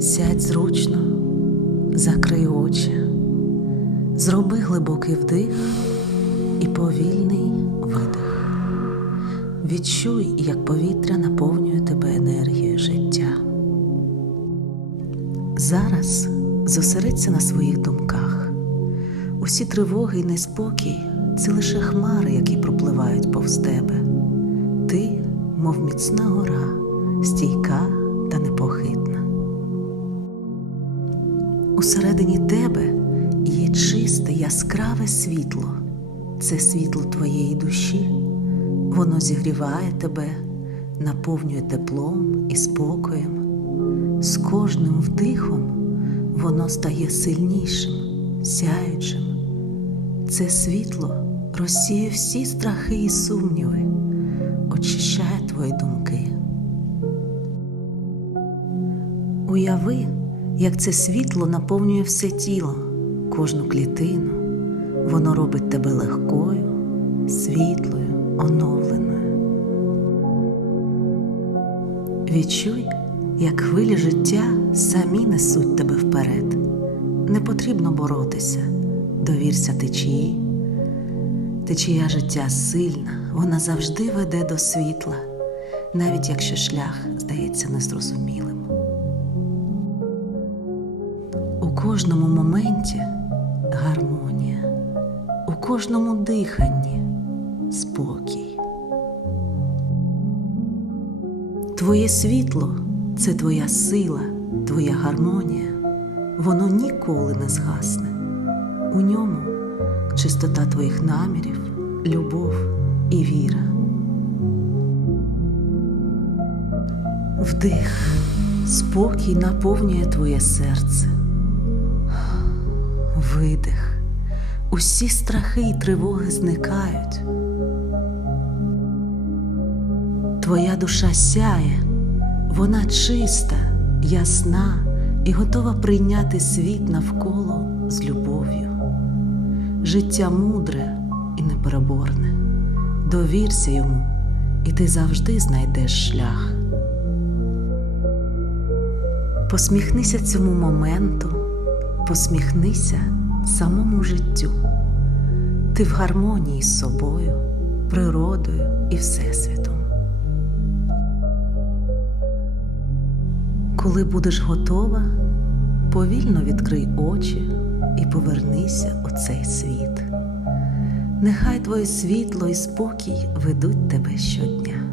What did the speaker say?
Сядь зручно, закрий очі, зроби глибокий вдих і повільний видих. Відчуй, як повітря наповнює тебе енергією життя. Зараз зосередься на своїх думках. Усі тривоги і неспокій це лише хмари, які пропливають повз тебе. Ти, мов міцна гора, стійка та непохитна. Усередині тебе є чисте, яскраве світло. Це світло твоєї душі. Воно зігріває тебе, наповнює теплом і спокоєм. З кожним вдихом воно стає сильнішим, сяючим. Це світло розсіє всі страхи і сумніви, очищає твої думки. Уяви, як це світло наповнює все тіло, кожну клітину. Воно робить тебе легкою, світлою, оновленою. Відчуй, як хвилі життя самі несуть тебе вперед. Не потрібно боротися, довірся течії. Течія життя сильна, вона завжди веде до світла, навіть якщо шлях здається незрозумілим. У кожному моменті гармонія, у кожному диханні спокій. Твоє світло це твоя сила, твоя гармонія. Воно ніколи не згасне. У ньому чистота твоїх намірів, любов і віра. Вдих, спокій наповнює твоє серце. Видих. Усі страхи і тривоги зникають. Твоя душа сяє, вона чиста, ясна і готова прийняти світ навколо з любов'ю. Життя мудре і непереборне. Довірся йому, і ти завжди знайдеш шлях. Посміхнися цьому моменту, посміхнися самому життю. Ти в гармонії з собою, природою і Всесвітом. Коли будеш готова, повільно відкрий очі і повернися у цей світ. Нехай твоє світло і спокій ведуть тебе щодня.